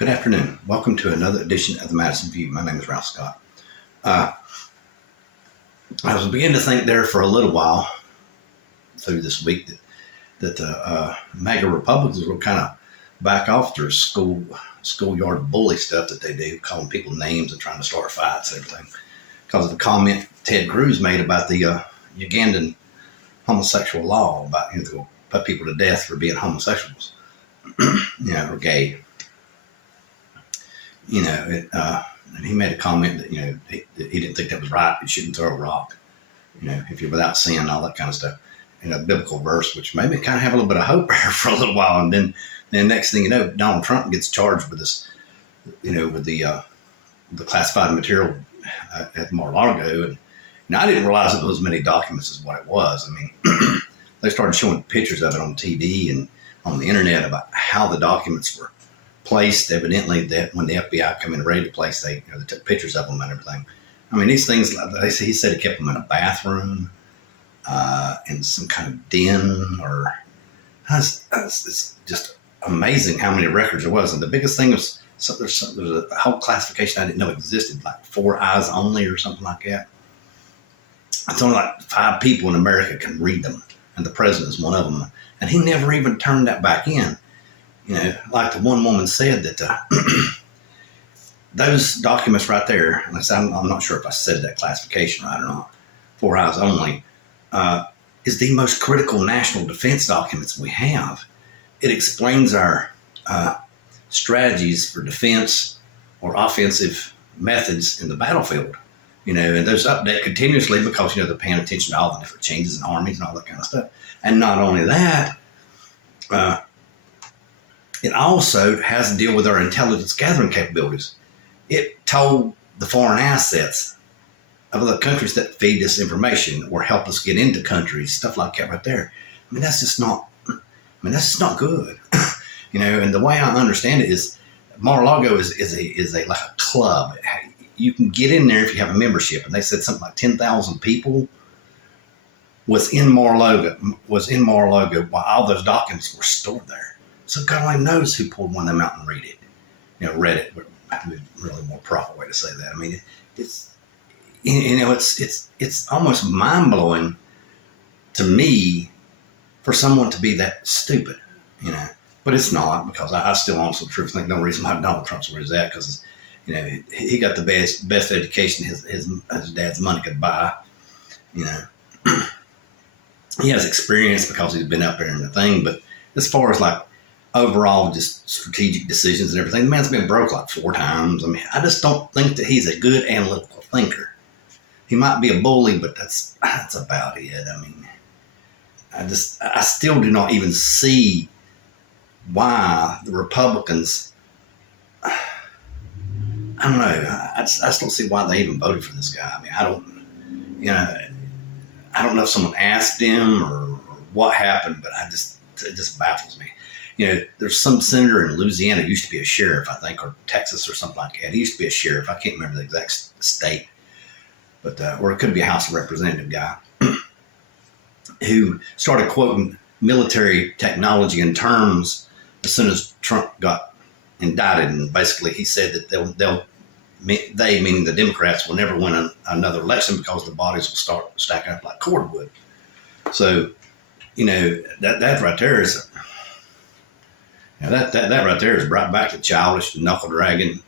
Good afternoon. Welcome to another edition of the Madison View. My name is Ralph Scott. I was beginning to think there for a little while through this week that the MAGA Republicans will kind of back off their schoolyard bully stuff that they do, calling people names and trying to start fights and everything. Because of the comment Ted Cruz made about the Ugandan homosexual law about they'll put people to death for being homosexuals, or gay. And he made a comment that, he didn't think that was right. You shouldn't throw a rock, if you're without sin, all that kind of stuff. In a biblical verse, which made me kind of have a little bit of hope there for a little while. And then next thing you know, Donald Trump gets charged with this, with the classified material at Mar-a-Lago. And I didn't realize it was as many documents as what it was. I mean, they started showing pictures of it on TV and on the internet about how the documents were placed. Evidently, that when the FBI come in and raided the place, they took pictures of them and everything. I mean, these things. He said he kept them in a bathroom, in some kind of den, or it's just amazing how many records there was. And the biggest thing was there's a whole classification I didn't know existed, like 4 eyes only or something like that. It's only like 5 people in America can read them, and the president is one of them. And he never even turned that back in. Like the one woman said that those documents right there, and I'm not sure if I said that classification right or not, 4 eyes only, is the most critical national defense documents we have. It explains our strategies for defense or offensive methods in the battlefield. And those update continuously because, they're paying attention to all the different changes in armies and all that kind of stuff. And not only that, it also has to deal with our intelligence gathering capabilities. It told the foreign assets of other countries that feed us information or help us get into countries, stuff like that right there. I mean, that's just not good. And the way I understand it is Mar-a-Lago is a like a club. You can get in there if you have a membership. And they said something like 10,000 people was in Mar-a-Lago while all those documents were stored there. So God only knows who pulled one of them out and read it. Read it would be a really more proper way to say that. I mean, it's almost mind blowing to me for someone to be that stupid, But it's not, because I still honestly truth think no reason why Donald Trump's where he's at, because he got the best education his dad's money could buy. He has experience because he's been up there in the thing, but as far as like overall just strategic decisions and everything, the man's been broke like 4 times. I mean, I just don't think that he's a good analytical thinker. He might be a bully, but that's about it. I mean, I still do not even see why the Republicans, I don't know, I just don't see why they even voted for this guy. I mean, I don't know if someone asked him or what happened, but it just baffles me. There's some senator in Louisiana who used to be a sheriff, I think, or Texas or something like that. He used to be a sheriff. I can't remember the exact state, but or it could be a House of Representative guy who started quoting military technology in terms as soon as Trump got indicted. And basically he said that they, meaning the Democrats, will never win another election because the bodies will start stacking up like cordwood. So, that right there is... that right there is brought back to childish, knuckle-dragging,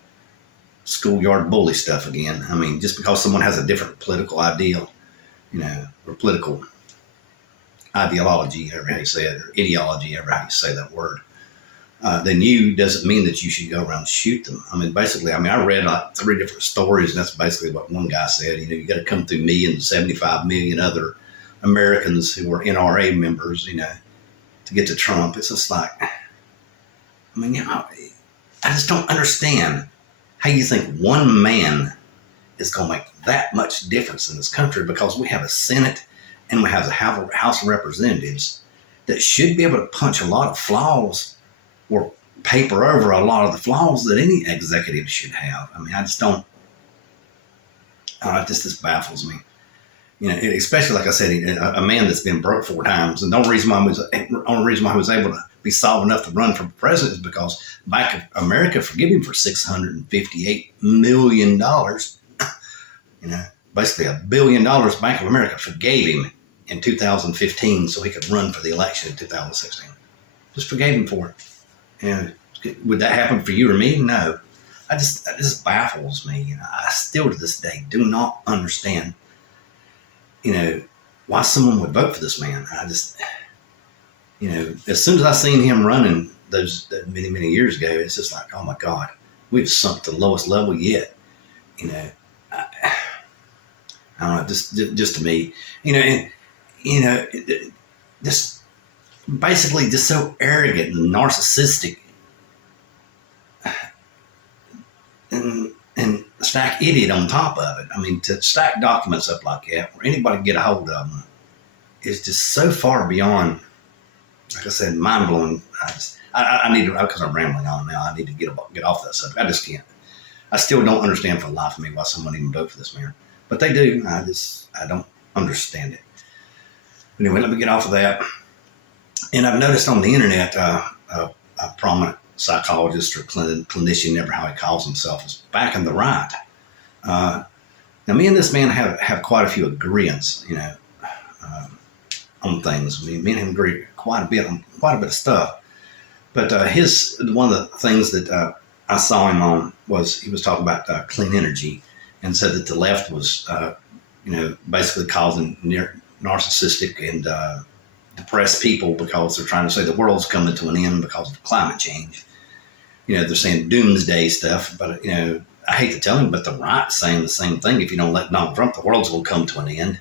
schoolyard bully stuff again. I mean, just because someone has a different political ideal, or political ideology, however how you say it, or ideology, however how you say that word, than you, doesn't mean that you should go around and shoot them. I mean, basically, I read like 3 different stories, and that's basically what one guy said. You got to come through me and 75 million other Americans who were NRA members, to get to Trump. It's just like... I mean, I just don't understand how you think one man is going to make that much difference in this country, because we have a Senate and we have the House of Representatives that should be able to punch a lot of flaws or paper over a lot of the flaws that any executive should have. I mean, I just don't, it just baffles me. Especially like I said, a man that's been broke 4 times, and the only reason why he was able to be solid enough to run for president is because Bank of America forgave him for $658 million. Basically $1 billion Bank of America forgave him in 2015 so he could run for the election in 2016. Just forgave him for it. And would that happen for you or me? No. That just baffles me. I still to this day do not understand, why someone would vote for this man. I just, as soon as I seen him running those many, many years ago, it's just like, oh my God, we've sunk to the lowest level yet. I don't know, just to me, just basically just so arrogant and narcissistic and stack idiot on top of it. I mean, to stack documents up like that, where anybody can get a hold of them, is just so far beyond, like I said, mind blowing. I need to, because I'm rambling on now, I need to get off that subject. I just can't. I still don't understand for the life of me why someone even vote for this man. But they do. I don't understand it. Anyway, let me get off of that. And I've noticed on the internet, a prominent psychologist or clinician, never how he calls himself, is backing the right. Now, me and this man have quite a few agreements, on things. Me and him agree quite a bit on quite a bit of stuff. But one of the things that I saw him on was he was talking about clean energy, and said that the left was, basically causing narcissistic and depressed people because they're trying to say the world's coming to an end because of climate change. They're saying doomsday stuff, but, I hate to tell him, but the right's saying the same thing. If you don't let Donald Trump, the world's going to come to an end.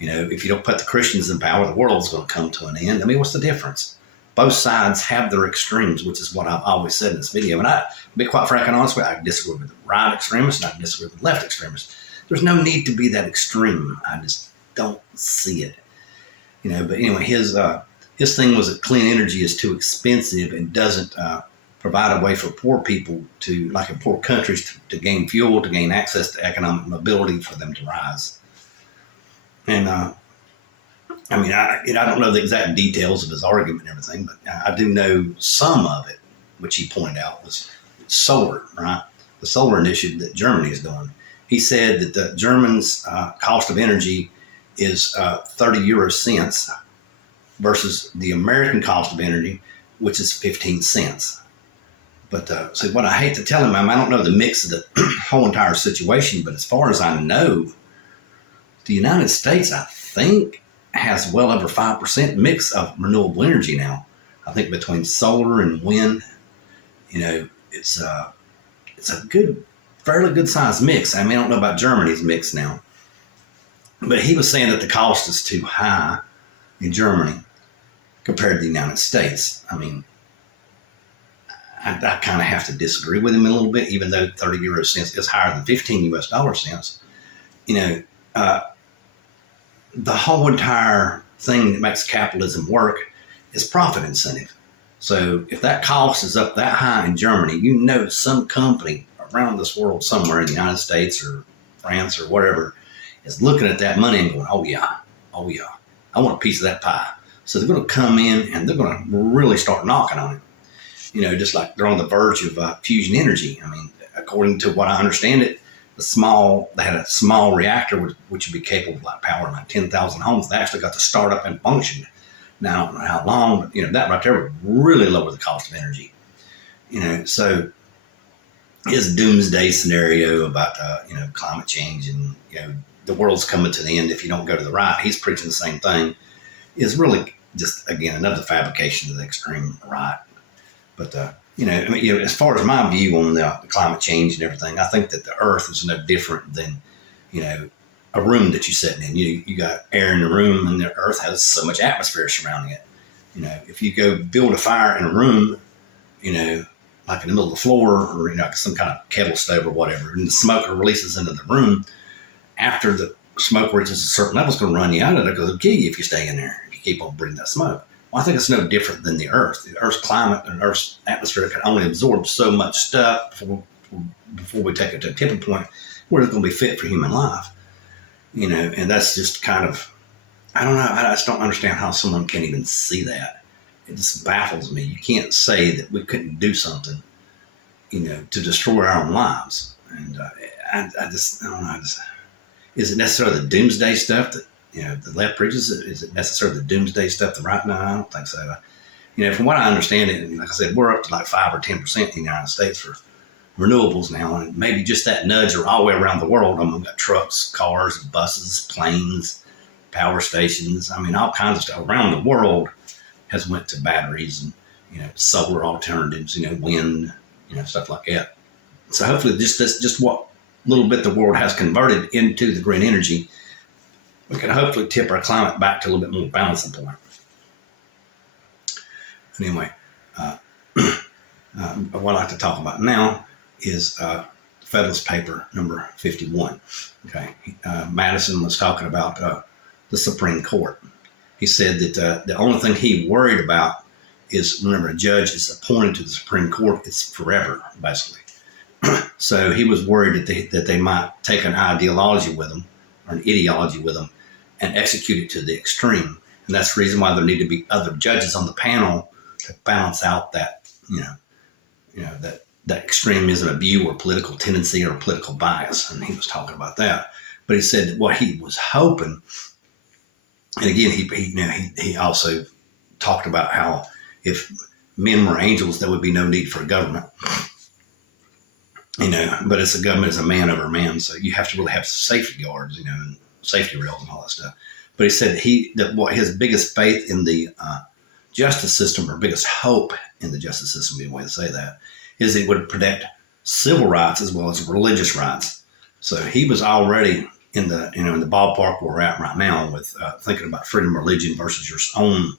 If you don't put the Christians in power, the world's going to come to an end. I mean, what's the difference? Both sides have their extremes, which is what I've always said in this video. And I'll be quite frank and honest with you, I disagree with the right extremists and I disagree with the left extremists. There's no need to be that extreme. I just don't see it. But anyway, his thing was that clean energy is too expensive and doesn't provide a way for poor people to, like in poor countries, to gain fuel, to gain access to economic mobility for them to rise. And I don't know the exact details of his argument and everything, but I do know some of it, which he pointed out was solar, right? The solar initiative that Germany is doing. He said that the Germans' cost of energy is 30 euro cents versus the American cost of energy, which is 15 cents. But so what I hate to tell him, I don't know the mix of the whole entire situation, but as far as I know, the United States, I think, has well over 5% mix of renewable energy now. I think between solar and wind, it's a fairly good sized mix. I don't know about Germany's mix now, but he was saying that the cost is too high in Germany compared to the United States. I kind of have to disagree with him a little bit, even though 30 euro cents is higher than 15 US dollar cents. The whole entire thing that makes capitalism work is profit incentive. So if that cost is up that high in Germany, some company around this world somewhere in the United States or France or whatever is looking at that money and going, oh yeah, I want a piece of that pie. So they're going to come in and they're going to really start knocking on it. Just like they're on the verge of fusion energy. According to what I understand it, they had a small reactor which would be capable of powering like 10,000 homes. They actually got to start up and function. Now, I don't know how long, but that right there would really lower the cost of energy. So his doomsday scenario about climate change and the world's coming to the end if you don't go to the right, he's preaching the same thing, is really just, again, another fabrication of the extreme right. But as far as my view on the climate change and everything, I think that the Earth is no different than, a room that you're sitting in. You got air in the room, and the Earth has so much atmosphere surrounding it. If you go build a fire in a room, like in the middle of the floor or some kind of kettle stove or whatever, and the smoke releases into the room, after the smoke reaches a certain level, it's going to run you out of there because it'll kill you if you stay in there, if you keep on breathing that smoke. Well, I think it's no different than the Earth. The Earth's climate and Earth's atmosphere can only absorb so much stuff before we take it to a tipping point where it's going to be fit for human life. And that's just kind of, I don't know. I just don't understand how someone can even see that. it just baffles me. You can't say that we couldn't do something, to destroy our own lives. And I just, I don't know. Is it necessarily the doomsday stuff that, the left preaches? Is it necessarily the doomsday stuff the right? No, I don't think so. From what I understand it, and like I said, we're up to like 5 or 10% in the United States for renewables now, and maybe just that nudge are all the way around the world. I mean, we've got trucks, cars, buses, planes, power stations. I mean, all kinds of stuff around the world has went to batteries and, solar alternatives, wind, stuff like that. So hopefully just what little bit the world has converted into the green energy, we can hopefully tip our climate back to a little bit more balancing point. Anyway, what I'd like to talk about now is Federalist Paper number 51. Okay, Madison was talking about the Supreme Court. He said that the only thing he worried about is, remember, a judge is appointed to the Supreme Court. It's forever, basically. So he was worried that they might take an ideology with them, or an ideology with them, and execute it to the extreme. And that's the reason why there need to be other judges on the panel to balance out that, that extremism of view or political tendency or political bias. And he was talking about that. But he said that what he was hoping, and again, he also talked about how if men were angels, there would be no need for a government. But it's a government is a man over man, so you have to really have safety guards, and safety rails and all that stuff. But he said that what his biggest faith in the justice system, or biggest hope in the justice system, be a way to say that, is it would protect civil rights as well as religious rights. So he was already in the in the ballpark where we're at right now with thinking about freedom of religion versus your own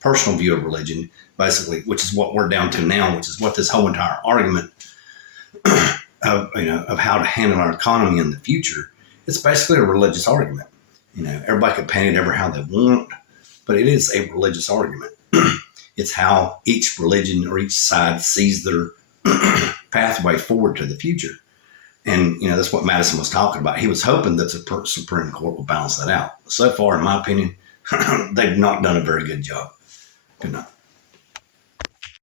personal view of religion, basically, which is what we're down to now, which is what this whole entire argument of how to handle our economy in the future. It's basically a religious argument. Everybody can paint it ever how they want, but it is a religious argument. It's how each religion or each side sees their pathway forward to the future. And, that's what Madison was talking about. He was hoping that the Supreme Court will balance that out. So far, in my opinion, they've not done a very good job. Good night.